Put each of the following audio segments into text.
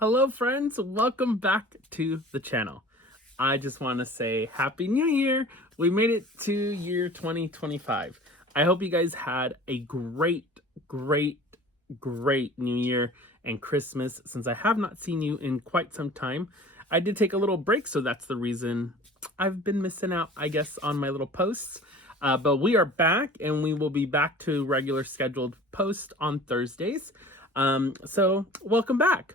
Hello friends, welcome back to the channel. I just want to say Happy New Year. We made it to year 2025. I hope you guys had a great New Year and Christmas. Since I have not seen you in quite some time, I did take a little break, so that's the reason I've been missing out, I guess, on my little posts. But we are back, and we will be back to regular scheduled posts on Thursdays. So welcome back.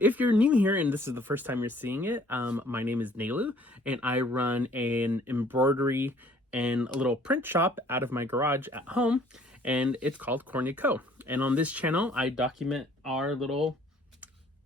If you're new here and this is the first time you're seeing it, my name is Nelu, and I run an embroidery and a little print shop out of my garage at home, and it's called Corny Co. And on this channel, I document our little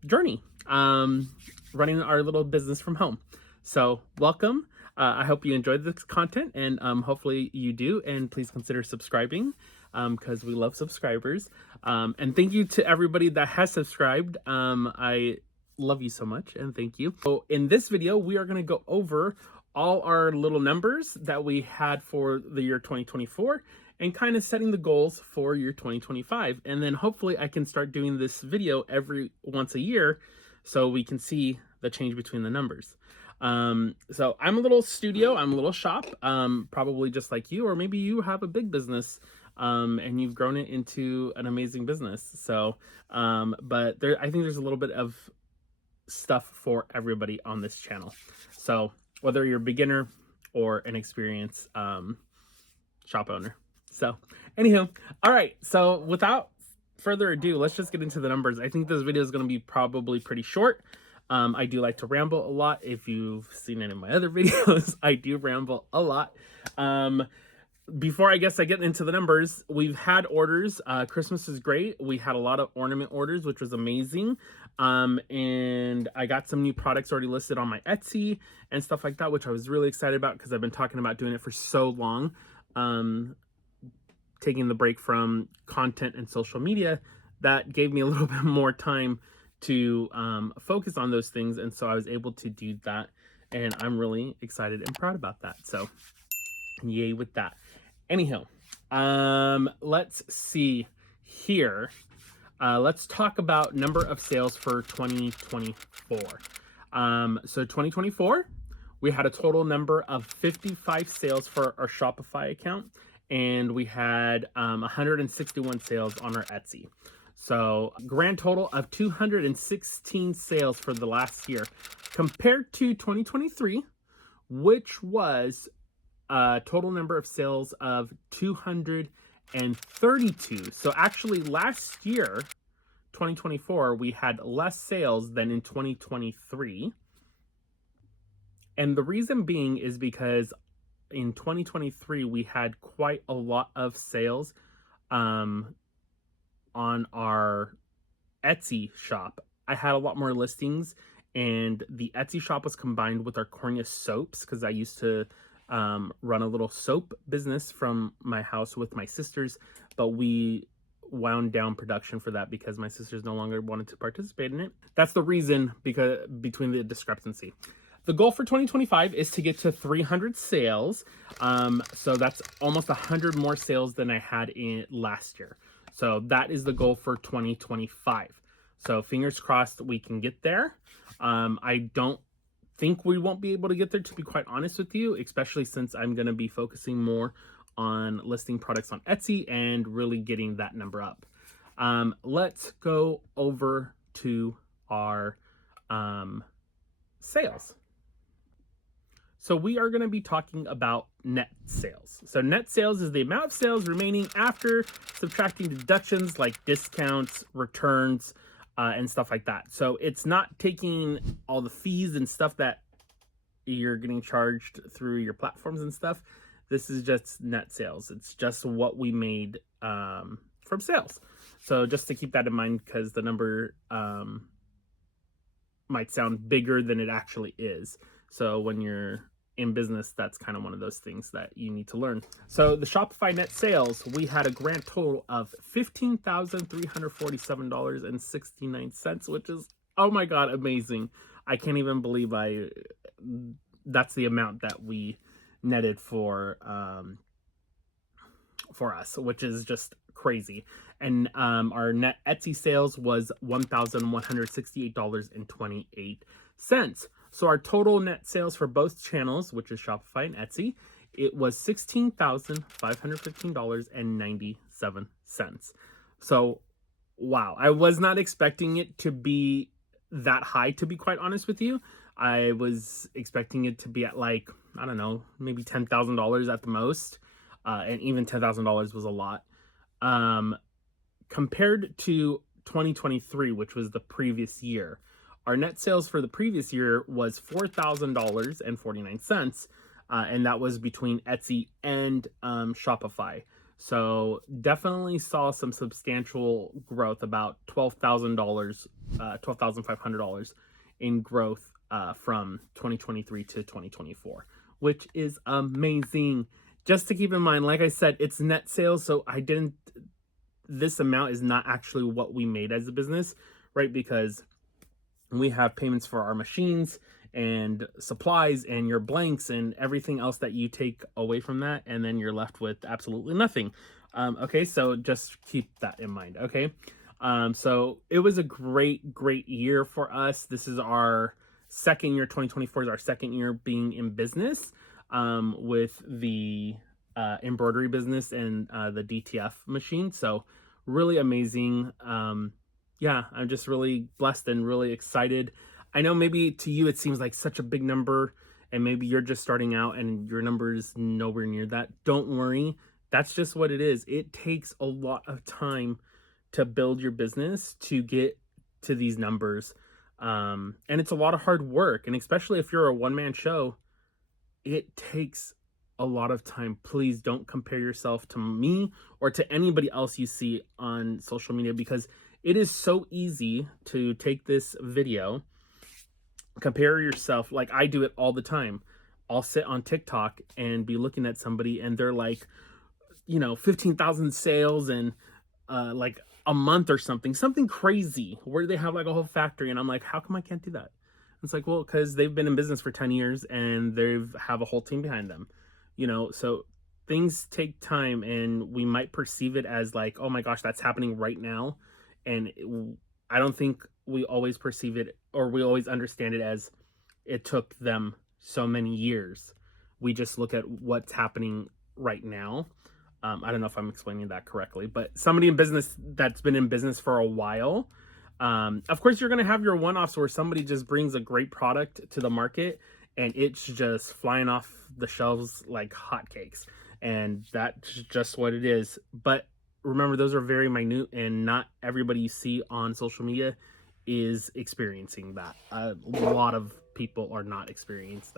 journey, running our little business from home. So welcome. I hope you enjoyed this content, and hopefully you do, and please consider subscribing, because we love subscribers. And thank you to everybody that has subscribed. I love you so much, and thank you. So in this video, we are going to go over all our little numbers that we had for the year 2024 and kind of setting the goals for year 2025. And then hopefully I can start doing this video every once a year so we can see the change between the numbers. So I'm a little studio, I'm a little shop, probably just like you, or maybe you have a big business, and you've grown it into an amazing business. So, but I think there's a little bit of stuff for everybody on this channel. So whether you're a beginner or an experienced, shop owner. So anywho, all right. So without further ado, let's just get into the numbers. I think this video is going to be probably pretty short. I do like to ramble a lot. If you've seen any of my other videos, I do ramble a lot. Before I get into the numbers, we've had orders. Christmas is great. We had a lot of ornament orders, which was amazing. And I got some new products already listed on my Etsy and stuff like that, which I was really excited about because I've been talking about doing it for so long. Taking the break from content and social media, that gave me a little bit more time to focus on those things, and so I was able to do that, and I'm really excited and proud about that. So yay with that. Anyhow, let's see here. Let's talk about number of sales for 2024. So 2024, we had a total number of 55 sales for our Shopify account, and we had 161 sales on our Etsy. So grand total of 216 sales for the last year compared to 2023, which was a total number of sales of 232. So actually last year, 2024, we had less sales than in 2023. And the reason being is because in 2023, we had quite a lot of sales, on our Etsy shop. I had a lot more listings, and the Etsy shop was combined with our Cornea soaps because I used to run a little soap business from my house with my sisters, but we wound down production for that because my sisters no longer wanted to participate in it. That's the reason, because between the discrepancy. The goal for 2025 is to get to 300 sales. So that's almost 100 more sales than I had in last year. So that is the goal for 2025. So fingers crossed we can get there. I don't think we won't be able to get there, to be quite honest with you, especially since I'm going to be focusing more on listing products on Etsy and really getting that number up. Let's go over to our sales. So we are going to be talking about net sales. So net sales is the amount of sales remaining after subtracting deductions like discounts, returns, and stuff like that. So it's not taking all the fees and stuff that you're getting charged through your platforms and stuff. This is just net sales. It's just what we made from sales. So just to keep that in mind, because the number might sound bigger than it actually is. So when you're in business, that's kind of one of those things that you need to learn. So the Shopify net sales, we had a grand total of $15,347.69, which is, oh my God, amazing. I can't even believe that's the amount that we netted for us, which is just crazy. And our net Etsy sales was $1,168.28. So our total net sales for both channels, which is Shopify and Etsy, it was $16,515.97. So wow, I was not expecting it to be that high, to be quite honest with you. I was expecting it to be at like, I don't know, maybe $10,000 at the most. And even $10,000 was a lot. Compared to 2023, which was the previous year, our net sales for the previous year was $4,000.49. And that was between Etsy and Shopify. So definitely saw some substantial growth, about $12,000, $12,500 in growth from 2023 to 2024, which is amazing. Just to keep in mind, like I said, it's net sales, so this amount is not actually what we made as a business, right? Because we have payments for our machines and supplies and your blanks and everything else that you take away from that, and then you're left with absolutely nothing. Okay, so just keep that in mind, okay? So it was a great year for us. This is our second year. 2024 is our second year being in business with the embroidery business and the DTF machine. So really amazing. Yeah, I'm just really blessed and really excited. I know maybe to you it seems like such a big number, and maybe you're just starting out and your number is nowhere near that. Don't worry. That's just what it is. It takes a lot of time to build your business to get to these numbers. And it's a lot of hard work. And especially if you're a one-man show, it takes a lot of time. Please don't compare yourself to me or to anybody else you see on social media, because it is so easy to take this video, compare yourself. Like I do it all the time. I'll sit on TikTok and be looking at somebody and they're like, 15,000 sales and like a month or something crazy where they have like a whole factory. And I'm like, how come I can't do that? It's like, well, because they've been in business for 10 years and they have a whole team behind them, so things take time, and we might perceive it as like, oh my gosh, that's happening right now. And I don't think we always perceive it, or we always understand it as it took them so many years. We just look at what's happening right now. I don't know if I'm explaining that correctly, but somebody in business that's been in business for a while, of course, you're going to have your one-offs where somebody just brings a great product to the market and it's just flying off the shelves like hotcakes. And that's just what it is. But remember, those are very minute, and not everybody you see on social media is experiencing that. A lot of people are not experiencing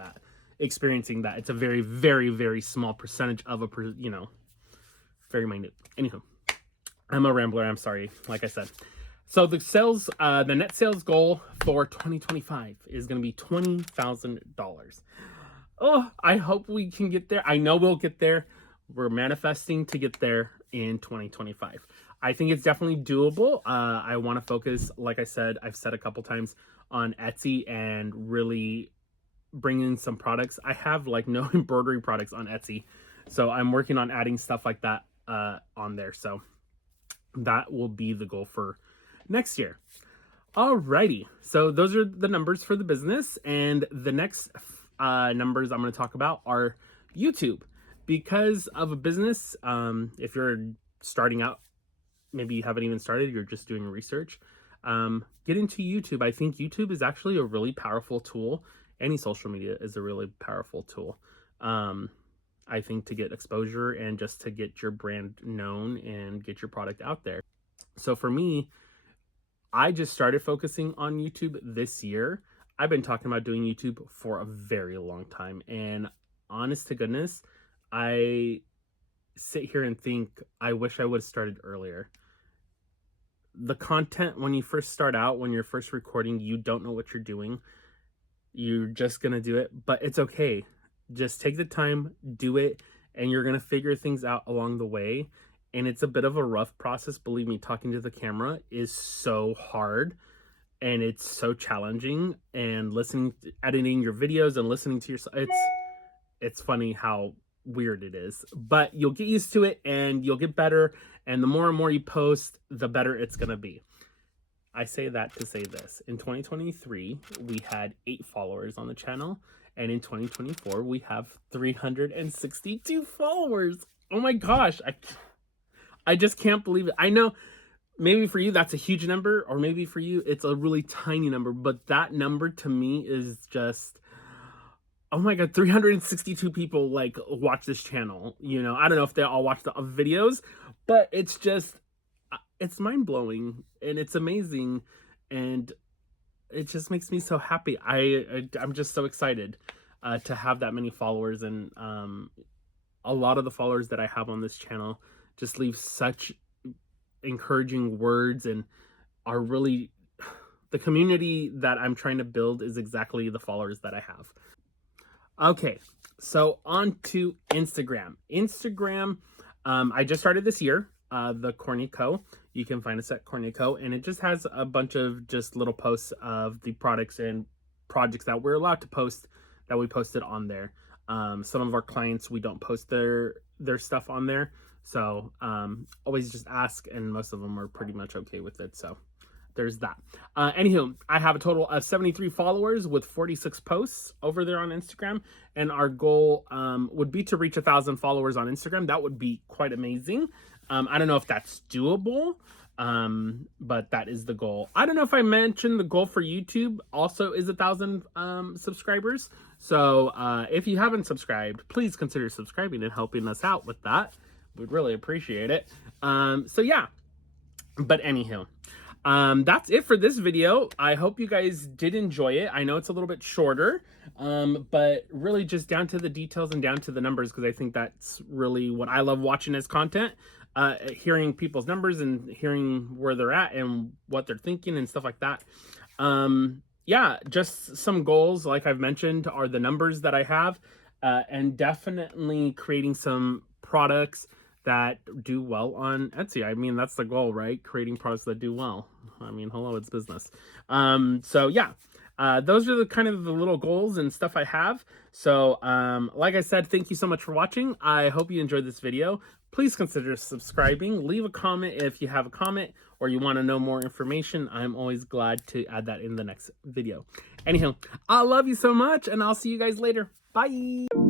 that. It's a very, very, very small percentage of very minute. Anywho, I'm a rambler. I'm sorry. Like I said. So the net sales goal for 2025 is going to be $20,000. Oh, I hope we can get there. I know we'll get there. We're manifesting to get there in 2025. I think it's definitely doable. I want to focus, like I said, I've said a couple times, on Etsy and really bring in some products. I have like no embroidery products on Etsy, so I'm working on adding stuff like that on there. So that will be the goal for next year. Alrighty, so those are the numbers for the business, and the next numbers I'm going to talk about are YouTube. Because of a business, if you're starting out, maybe you haven't even started, you're just doing research, get into YouTube. I think YouTube is actually a really powerful tool. Any social media is a really powerful tool. I think to get exposure and just to get your brand known and get your product out there. So for me, I just started focusing on YouTube this year. I've been talking about doing YouTube for a very long time. And honest to goodness, I sit here and think, I wish I would have started earlier. The content, when you first start out, when you're first recording, you don't know what you're doing. You're just going to do it, but it's okay. Just take the time, do it, and you're going to figure things out along the way. And it's a bit of a rough process. Believe me, talking to the camera is so hard and it's so challenging. And editing your videos and listening to yourself, it's funny how weird it is. But you'll get used to it and you'll get better. And the more and more you post, the better it's going to be. I say that to say this. In 2023, we had 8 followers on the channel. And in 2024, we have 362 followers. Oh my gosh. I just can't believe it. I know maybe for you that's a huge number, or maybe for you it's a really tiny number, but that number to me is just, oh my god, 362 people like watch this channel. You know, I don't know if they all watch the videos, but it's just, it's mind-blowing and it's amazing, and it just makes me so happy. I'm just so excited to have that many followers, and a lot of the followers that I have on this channel just leave such encouraging words and are really, the community that I'm trying to build is exactly the followers that I have. Okay, so on to Instagram. I just started this year, the Corny Co. You can find us at Corny Co. And it just has a bunch of just little posts of the products and projects that we're allowed to post, that we posted on there. Some of our clients, we don't post their stuff on there. So always just ask, and most of them are pretty much okay with it. So there's that. Anywho, I have a total of 73 followers with 46 posts over there on Instagram. And our goal would be to reach 1,000 followers on Instagram. That would be quite amazing. I don't know if that's doable, but that is the goal. I don't know if I mentioned the goal for YouTube also is 1,000 subscribers. So if you haven't subscribed, please consider subscribing and helping us out with that. We'd really appreciate it. So yeah, but anywho, that's it for this video. I hope you guys did enjoy it. I know it's a little bit shorter, but really just down to the details and down to the numbers, because I think that's really what I love watching as content. Hearing people's numbers and hearing where they're at and what they're thinking and stuff like that. Yeah, just some goals, like I've mentioned, are the numbers that I have, and definitely creating some products that do well on Etsy. I mean, that's the goal, right? Creating products that do well. I mean, hello, it's business. So yeah, those are the kind of the little goals and stuff I have. So like I said, thank you so much for watching. I hope you enjoyed this video. Please consider subscribing. Leave a comment if you have a comment or you want to know more information. I'm always glad to add that in the next video. Anyhow, I love you so much, and I'll see you guys later. Bye.